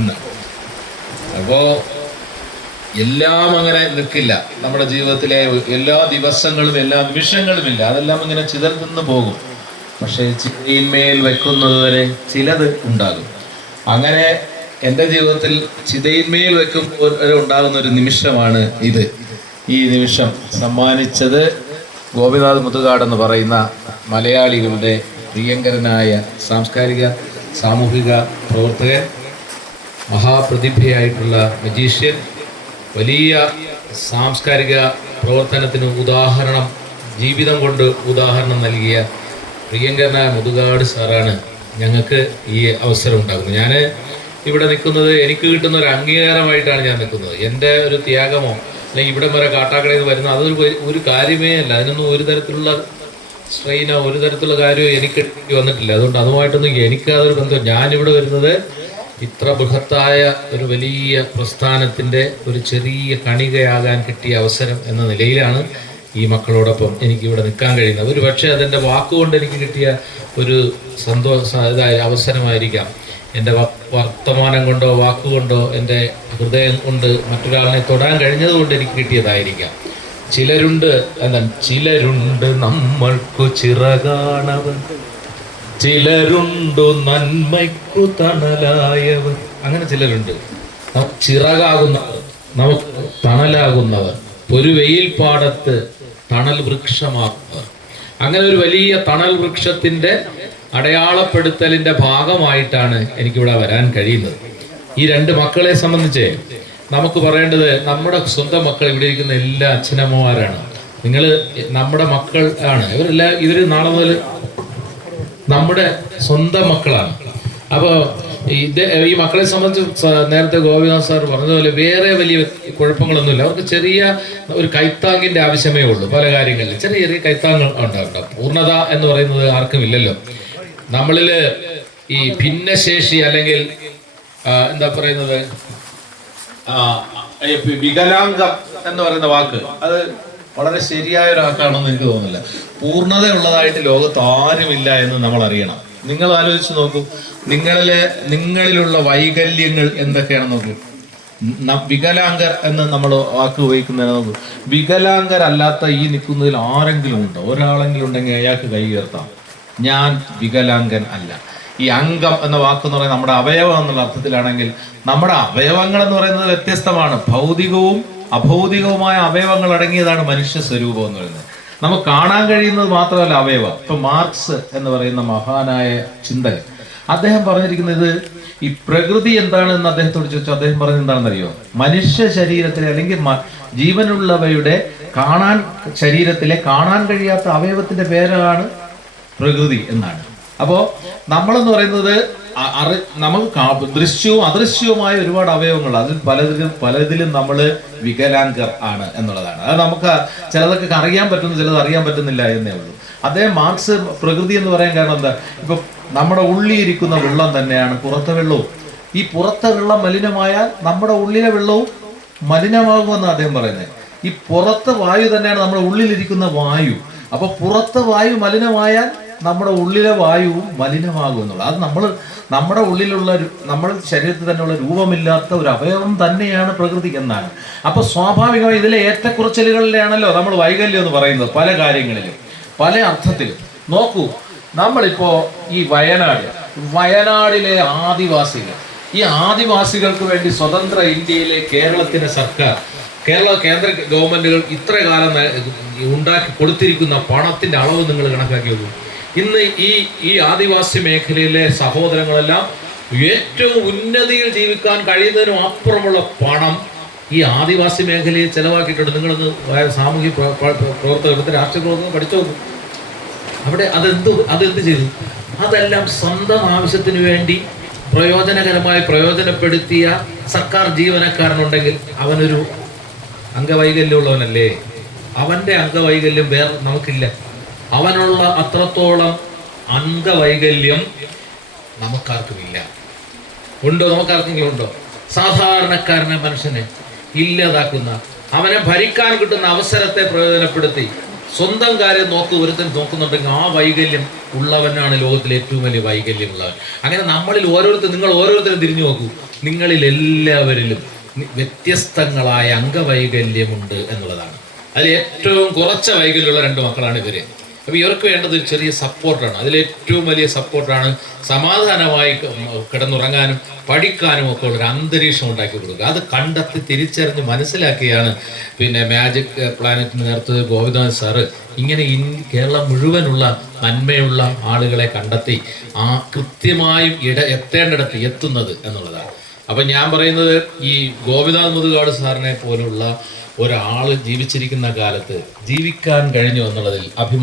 എന്ന്. അപ്പോൾ എല്ലാം അങ്ങനെ നിൽക്കില്ല. നമ്മുടെ ജീവിതത്തിലെ എല്ലാ ദിവസങ്ങളും എല്ലാ നിമിഷങ്ങളുമില്ല, അതെല്ലാം ഇങ്ങനെ ചിതർന്ന് പോകും. പക്ഷേ ചിതയിന്മേൽ വെക്കുന്നത് വരെ ചിലത് ഉണ്ടാകും. അങ്ങനെ എൻ്റെ ജീവിതത്തിൽ ചിതയിന്മേൽ വെക്കുമ്പോൾ ഉണ്ടാകുന്ന ഒരു നിമിഷമാണ് ഇത്. ഈ നിമിഷം സമ്മാനിച്ചത് ഗോപിനാഥ് മുതുകാട് എന്ന് പറയുന്ന മലയാളികളുടെ പ്രിയങ്കരനായ സാംസ്കാരിക സാമൂഹിക പ്രവർത്തകൻ, മഹാപ്രതിഭയായിട്ടുള്ള മജീഷ്യൻ, വലിയ സാംസ്കാരിക പ്രവർത്തനത്തിന് ഉദാഹരണം, ജീവിതം കൊണ്ട് ഉദാഹരണം നൽകിയ പ്രിയങ്കരനായ മുതുകാട് സാറാണ് ഞങ്ങൾക്ക് ഈ അവസരം ഉണ്ടാകുന്നത്. ഞാൻ ഇവിടെ നിൽക്കുന്നത് എനിക്ക് കിട്ടുന്ന ഒരു അംഗീകാരമായിട്ടാണ് ഞാൻ നിൽക്കുന്നത്. എൻ്റെ ഒരു ത്യാഗമോ അല്ലെങ്കിൽ ഇവിടെ വരെ കാട്ടാക്കടയിൽ നിന്ന് വരുന്ന അതൊരു ഒരു കാര്യമേ അല്ല. അതിനൊന്നും ഒരു തരത്തിലുള്ള സ്ട്രെയിനോ ഒരു തരത്തിലുള്ള കാര്യമോ എനിക്ക് വന്നിട്ടില്ല. അതുകൊണ്ട് അതുമായിട്ടൊന്നും എനിക്ക് അതൊരു ബന്ധം. ഞാനിവിടെ വരുന്നത് ഇത്ര ബൃഹത്തായ ഒരു വലിയ പ്രസ്ഥാനത്തിൻ്റെ ഒരു ചെറിയ കണികയാകാൻ കിട്ടിയ അവസരം എന്ന നിലയിലാണ് ഈ മക്കളോടൊപ്പം എനിക്കിവിടെ നിൽക്കാൻ കഴിയുന്നത്. ഒരു പക്ഷേ അതെൻ്റെ വാക്കുകൊണ്ട് എനിക്ക് കിട്ടിയ ഒരു അവസരമായിരിക്കാം. എൻ്റെ വർത്തമാനം കൊണ്ടോ വാക്കുകൊണ്ടോ എൻ്റെ ഹൃദയം കൊണ്ട് മറ്റൊരാളിനെ തൊടാൻ കഴിഞ്ഞതുകൊണ്ട് എനിക്ക് കിട്ടിയതായിരിക്കാം. ചിലരുണ്ട് നമ്മൾക്കു ചിറകാണവർ, ചിലരുണ്ടു നന്മയ്ക്കു തണലായവർ. അങ്ങനെ ചിലരുണ്ട്, ചിറകാകുന്നവർ, നമുക്ക് തണലാകുന്നവർ, ഒരു വെയിൽ പാടത്ത് തണൽ വൃക്ഷമാകുന്നവർ. അങ്ങനെ ഒരു വലിയ തണൽ വൃക്ഷത്തിൻ്റെ അടയാളപ്പെടുത്തലിൻ്റെ ഭാഗമായിട്ടാണ് എനിക്കിവിടെ വരാൻ കഴിയുന്നത്. ഈ രണ്ട് മക്കളെ സംബന്ധിച്ച് നമുക്ക് പറയേണ്ടത്, നമ്മുടെ സ്വന്തം മക്കൾ ഇവിടെ ഇരിക്കുന്ന എല്ലാ അച്ഛനമ്മമാരാണ്. നിങ്ങൾ നമ്മുടെ മക്കൾ ആണ്. ഇവർ നാളെ മുതൽ നമ്മുടെ സ്വന്തം മക്കളാണ്. അപ്പോൾ ഈ മക്കളെ സംബന്ധിച്ച് നേരത്തെ ഗോപിനാഥ് സാർ പറഞ്ഞതുപോലെ വേറെ വലിയ കുഴപ്പങ്ങളൊന്നുമില്ല. അവർക്ക് ചെറിയ ഒരു കൈത്താങ്ങിൻ്റെ ആവശ്യമേ ഉള്ളൂ. പല കാര്യങ്ങളിൽ ചെറിയ ചെറിയ കൈത്താങ്ങൾ ഉണ്ടാവും. പൂർണ്ണത എന്ന് പറയുന്നത് ആർക്കും ഇല്ലല്ലോ. നമ്മളിൽ ഈ ഭിന്നശേഷി അല്ലെങ്കിൽ എന്താ പറയുന്നത്, വികലാംഗം എന്ന് പറയുന്ന വാക്ക് അത് വളരെ ശരിയായ ഒരു വാക്കാണെന്ന് എനിക്ക് തോന്നുന്നില്ല. പൂർണ്ണതയുള്ളതായിട്ട് ലോകത്ത് ആരുമില്ല എന്ന് നമ്മൾ അറിയണം. നിങ്ങൾ ആലോചിച്ച് നോക്കൂ, നിങ്ങളിലുള്ള വൈകല്യങ്ങൾ എന്തൊക്കെയാണെന്ന് നോക്കൂ. വികലാംഗർ എന്ന് നമ്മൾ വാക്ക് ഉപയോഗിക്കുന്നതിന് നോക്കൂ. വികലാംഗരല്ലാത്ത ഈ നിൽക്കുന്നതിൽ ആരെങ്കിലും ഉണ്ടോ? ഒരാളെങ്കിലും ഉണ്ടെങ്കിൽ അയാൾക്ക് കൈ ഉയർത്താം. ഞാൻ വികലാംഗൻ അല്ല. ഈ അംഗം എന്ന വാക്കെന്ന് പറയുന്നത് നമ്മുടെ അവയവം എന്നുള്ള അർത്ഥത്തിലാണെങ്കിൽ നമ്മുടെ അവയവങ്ങൾ എന്ന് പറയുന്നത് വ്യത്യസ്തമാണ്. ഭൗതികവും അഭൗതികവുമായ അവയവങ്ങൾ അടങ്ങിയതാണ് മനുഷ്യ സ്വരൂപം എന്ന് പറയുന്നത്. നമുക്ക് കാണാൻ കഴിയുന്നത് മാത്രമല്ല അവയവം. ഇപ്പൊ മാർക്സ് എന്ന് പറയുന്ന മഹാനായ ചിന്തകൻ, അദ്ദേഹം പറഞ്ഞിരിക്കുന്നത് ഈ പ്രകൃതി എന്താണെന്ന് അദ്ദേഹത്തോട് ചോദിച്ചു. അദ്ദേഹം പറഞ്ഞത് എന്താണെന്നറിയോ? മനുഷ്യ ശരീരത്തിലെ അല്ലെങ്കിൽ ജീവനുള്ളവയുടെ ശരീരത്തിലെ കാണാൻ കഴിയാത്ത അവയവത്തിന്റെ പേരാണ് പ്രകൃതി എന്നാണ്. അപ്പോൾ നമ്മളെന്ന് പറയുന്നത് നമുക്ക് ദൃശ്യവും അദൃശ്യവുമായ ഒരുപാട് അവയവങ്ങൾ, അതിൽ പലതിലും നമ്മൾ വികലാംഗർ ആണ് എന്നുള്ളതാണ്. അത് നമുക്ക് ചിലതൊക്കെ അറിയാൻ പറ്റുന്നു, ചിലത് അറിയാൻ പറ്റുന്നില്ല എന്നേ ഉള്ളൂ. അദ്ദേഹം മാർക്സ് പ്രകൃതി എന്ന് പറയാൻ കാരണം എന്താ? ഇപ്പൊ നമ്മുടെ ഉള്ളിലിരിക്കുന്ന വെള്ളം തന്നെയാണ് പുറത്തെ വെള്ളവും. ഈ പുറത്തെ വെള്ളം മലിനമായാൽ നമ്മുടെ ഉള്ളിലെ വെള്ളവും മലിനമാകുമെന്ന് അദ്ദേഹം പറയുന്നത്. ഈ പുറത്തെ വായു തന്നെയാണ് നമ്മുടെ ഉള്ളിലിരിക്കുന്ന വായു. അപ്പൊ പുറത്തെ വായു മലിനമായാൽ നമ്മുടെ ഉള്ളിലെ വായുവും മലിനമാകും എന്നുള്ളത്. അത് നമ്മുടെ ഉള്ളിലുള്ള നമ്മുടെ ശരീരത്തിൽ തന്നെയുള്ള രൂപമില്ലാത്ത ഒരു അവയവം തന്നെയാണ് പ്രകൃതി എന്നാണ്. അപ്പൊ സ്വാഭാവികമായി ഇതിലെ ഏറ്റക്കുറച്ചിലുകളിലാണല്ലോ നമ്മൾ വൈകല്യം എന്ന് പറയുന്നത്. പല കാര്യങ്ങളിലും പല അർത്ഥത്തിലും നോക്കൂ. നമ്മളിപ്പോ ഈ വയനാടിലെ ആദിവാസികൾ, ഈ ആദിവാസികൾക്ക് വേണ്ടി സ്വതന്ത്ര ഇന്ത്യയിലെ കേരളത്തിന്റെ സർക്കാർ, കേന്ദ്ര ഗവൺമെന്റുകൾ ഇത്ര കാലം ഉണ്ടാക്കി കൊടുത്തിരിക്കുന്ന പണത്തിന്റെ അളവ് നിങ്ങൾ കണക്കാക്കി നോക്കൂ. ഇന്ന് ഈ ആദിവാസി മേഖലയിലെ സഹോദരങ്ങളെല്ലാം ഏറ്റവും ഉന്നതിയിൽ ജീവിക്കാൻ കഴിയുന്നതിനും അപ്പുറമുള്ള പണം ഈ ആദിവാസി മേഖലയിൽ ചെലവാക്കിയിട്ടുണ്ട്. നിങ്ങളൊന്ന് സാമൂഹ്യ പ്രവർത്തകർ, രാഷ്ട്രീയ പ്രവർത്തകർ പഠിച്ചു നോക്കും. അവിടെ അതെന്ത് ചെയ്തു? അതെല്ലാം സ്വന്തം ആവശ്യത്തിന് വേണ്ടി പ്രയോജനപ്പെടുത്തിയ സർക്കാർ ജീവനക്കാരനുണ്ടെങ്കിൽ അവനൊരു അംഗവൈകല്യമുള്ളവനല്ലേ? അവൻ്റെ അംഗവൈകല്യം വേറെ നമുക്കില്ല. അവനുള്ള അത്രത്തോളം അംഗവൈകല്യം നമുക്കാർക്കുമില്ല. ഉണ്ടോ? നമുക്കാർക്കെങ്കിലും ഉണ്ടോ? സാധാരണക്കാരനെ മനുഷ്യനെ ഇല്ലാതാക്കുന്ന, അവനെ ഭരിക്കാൻ കിട്ടുന്ന അവസരത്തെ പ്രയോജനപ്പെടുത്തി സ്വന്തം കാര്യം ഒരുത്തൻ നോക്കുന്നുണ്ടെങ്കിൽ ആ വൈകല്യം ഉള്ളവനാണ് ലോകത്തിലെ ഏറ്റവും വലിയ വൈകല്യമുള്ളവൻ. അങ്ങനെ നിങ്ങൾ ഓരോരുത്തരും തിരിഞ്ഞു നോക്കൂ. നിങ്ങളിൽ എല്ലാവരിലും വ്യത്യസ്തങ്ങളായ അംഗവൈകല്യമുണ്ട് എന്നുള്ളതാണ്. അതിൽ ഏറ്റവും കുറച്ച വൈകല്യമുള്ള 2 മക്കളാണ് ഇവര്. അപ്പോൾ ഇവർക്ക് വേണ്ടത് ഒരു ചെറിയ സപ്പോർട്ടാണ്. അതിലേറ്റവും വലിയ സപ്പോർട്ടാണ് സമാധാനമായി കിടന്നുറങ്ങാനും പഠിക്കാനും ഒക്കെ ഉള്ളൊരു അന്തരീക്ഷം ഉണ്ടാക്കി കൊടുക്കുക. അത് കണ്ടെത്തി തിരിച്ചറിഞ്ഞ് മനസ്സിലാക്കിയാണ് മാജിക് പ്ലാനറ്റിന് നേതൃത്വ ഗോവിന്ദൻ സാറ് ഇങ്ങനെ കേരളം മുഴുവനുള്ള നന്മയുള്ള ആളുകളെ കണ്ടെത്തി ആ കൃത്യമായും എത്തേണ്ടിടത്ത് എത്തുന്നത് എന്നുള്ളതാണ്. അപ്പം ഞാൻ പറയുന്നത്, ഈ ഗോപിനാഥ് മുതുകാട് സാറിനെ പോലുള്ള ഒരാൾ ജീവിച്ചിരിക്കുന്ന കാലത്ത് ജീവിക്കാൻ കഴിഞ്ഞു എന്നുള്ളതിൽ അഭിമാനം